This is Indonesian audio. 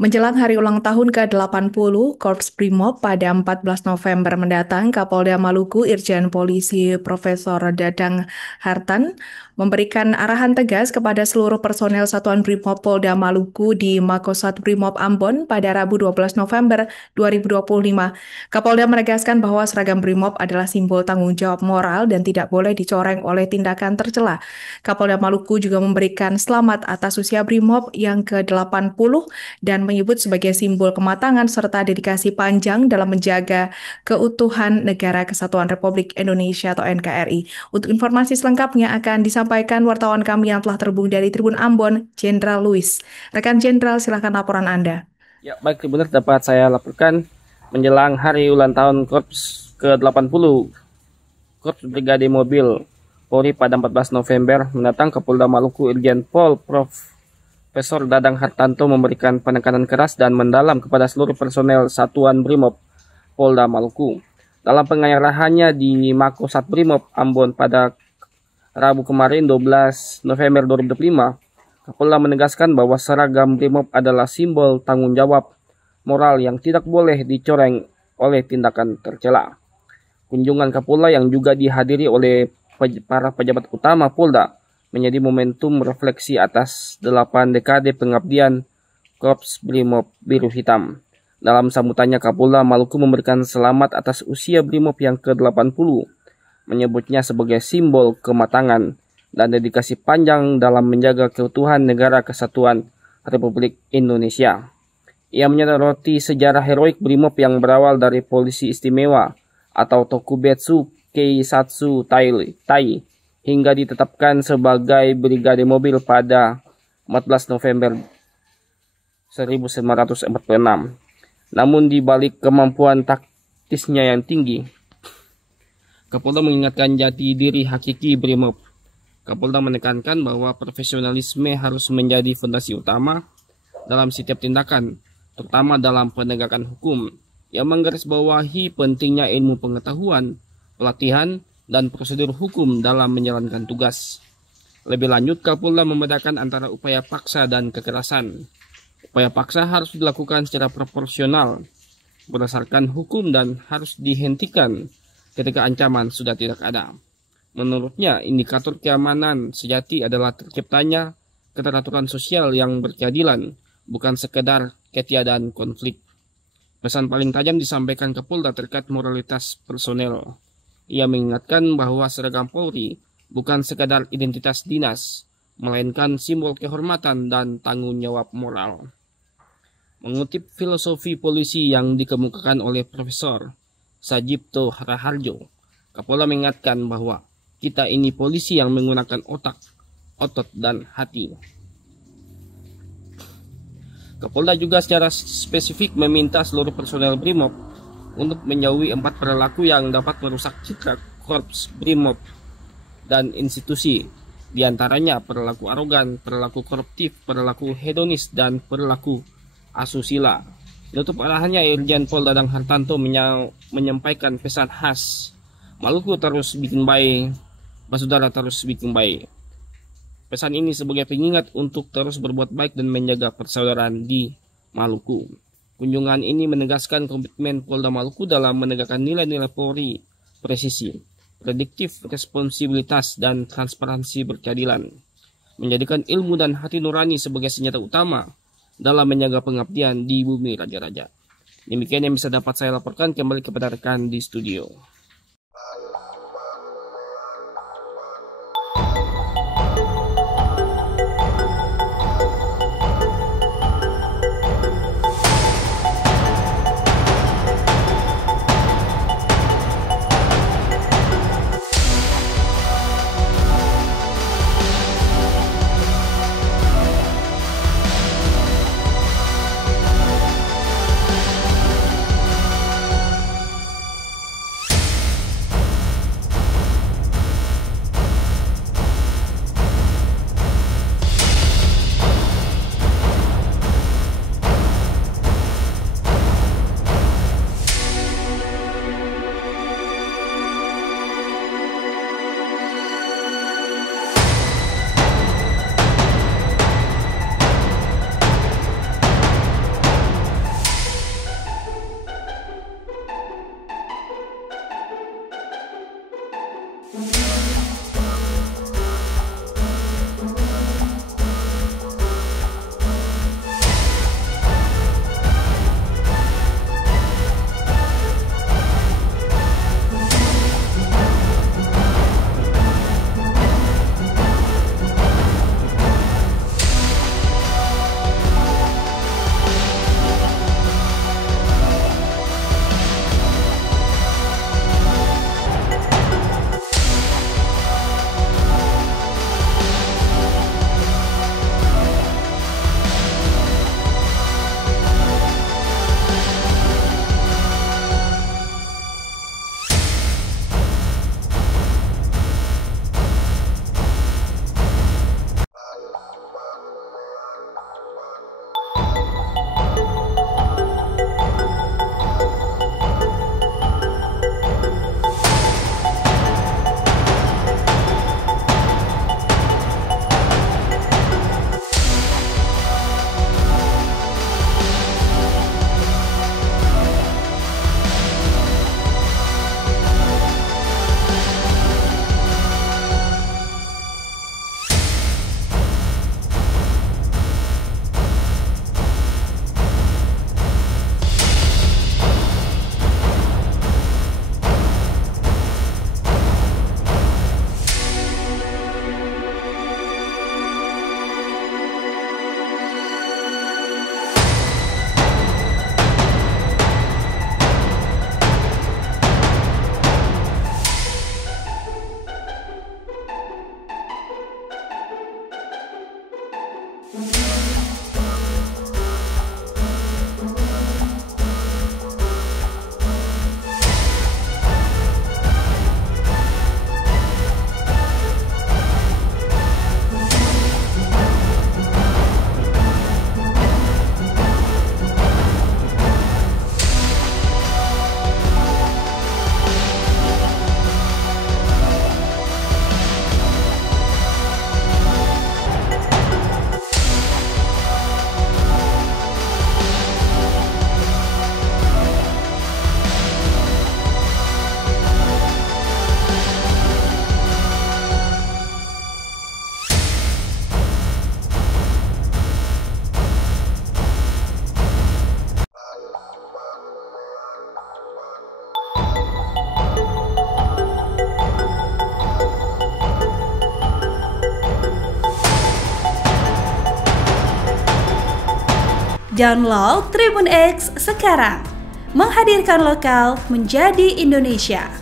Menjelang hari ulang tahun ke-80 Korps Brimob pada 14 November mendatang, Kapolda Maluku Irjen Polisi Profesor Dadang Hartan memberikan arahan tegas kepada seluruh personel Satuan Brimob Polda Maluku di Makosat Brimob Ambon pada Rabu 12 November 2025. Kapolda menegaskan bahwa seragam Brimob adalah simbol tanggung jawab moral dan tidak boleh dicoreng oleh tindakan tercela. Kapolda Maluku juga memberikan selamat atas usia Brimob yang ke-80 dan menyebut sebagai simbol kematangan serta dedikasi panjang dalam menjaga keutuhan Negara Kesatuan Republik Indonesia atau NKRI. Untuk informasi selengkapnya akan disampaikan wartawan kami yang telah terhubung dari Tribun Ambon, Jenderal Luis. Rekan Jenderal, silakan laporan Anda. Ya, baik, benar dapat saya laporkan menjelang hari ulang tahun Korps ke-80 Korps Brigade Mobil Polri pada 14 November mendatang, Kapolda Maluku Irjen Pol Profesor Dadang Hartanto memberikan penekanan keras dan mendalam kepada seluruh personel Satuan Brimob Polda Maluku. Dalam pengarahannya di Makosat Brimob Ambon pada Rabu kemarin 12 November 2025, Kapolda menegaskan bahwa seragam Brimob adalah simbol tanggung jawab moral yang tidak boleh dicoreng oleh tindakan tercela. Kunjungan Kapolda yang juga dihadiri oleh para pejabat utama Polda menjadi momentum refleksi atas 8 dekade pengabdian Korps Brimob Biru Hitam. Dalam sambutannya, Kapolda Maluku memberikan selamat atas usia Brimob yang ke-80, menyebutnya sebagai simbol kematangan dan dedikasi panjang dalam menjaga keutuhan Negara Kesatuan Republik Indonesia. Ia menyoroti sejarah heroik Brimob yang berawal dari Polisi Istimewa atau Tokubetsu Keisatsu Tai hingga ditetapkan sebagai Brigade Mobil pada 14 November 1946. Namun di balik kemampuan taktisnya yang tinggi, Kapolda mengingatkan jati diri hakiki Brimob. Kapolda menekankan bahwa profesionalisme harus menjadi fondasi utama dalam setiap tindakan, terutama dalam penegakan hukum, yang menggarisbawahi pentingnya ilmu pengetahuan, pelatihan, dan prosedur hukum dalam menjalankan tugas. Lebih lanjut, Kapolda membedakan antara upaya paksa dan kekerasan. Upaya paksa harus dilakukan secara proporsional, berdasarkan hukum dan harus dihentikan ketika ancaman sudah tidak ada. Menurutnya, indikator keamanan sejati adalah terciptanya keteraturan sosial yang berkeadilan, bukan sekedar ketiadaan konflik. Pesan paling tajam disampaikan Kapolda terkait moralitas personel. Ia mengingatkan bahwa seragam Polri bukan sekadar identitas dinas, melainkan simbol kehormatan dan tanggung jawab moral. Mengutip filosofi polisi yang dikemukakan oleh Profesor Sajipto Raharjo, Kapolda mengingatkan bahwa kita ini polisi yang menggunakan otak, otot, dan hati. Kapolda juga secara spesifik meminta seluruh personel Brimob untuk menjauhi 4 perilaku yang dapat merusak citra Korps Brimob dan institusi, diantaranya perilaku arogan, perilaku koruptif, perilaku hedonis, dan perilaku asusila. Menutup arahannya, Irjen Pol Dadang Hartanto menyampaikan pesan khas, Maluku terus bikin baik, Basudara terus bikin baik. Pesan ini sebagai pengingat untuk terus berbuat baik dan menjaga persaudaraan di Maluku. Kunjungan ini menegaskan komitmen Polda Maluku dalam menegakkan nilai-nilai Polri, presisi, prediktif, responsibilitas, dan transparansi berkeadilan, menjadikan ilmu dan hati nurani sebagai senjata utama dalam menjaga pengabdian di bumi raja-raja. Demikian yang bisa dapat saya laporkan, kembali kepada rekan di studio. Download Tribun X sekarang. Menghadirkan lokal menjadi Indonesia.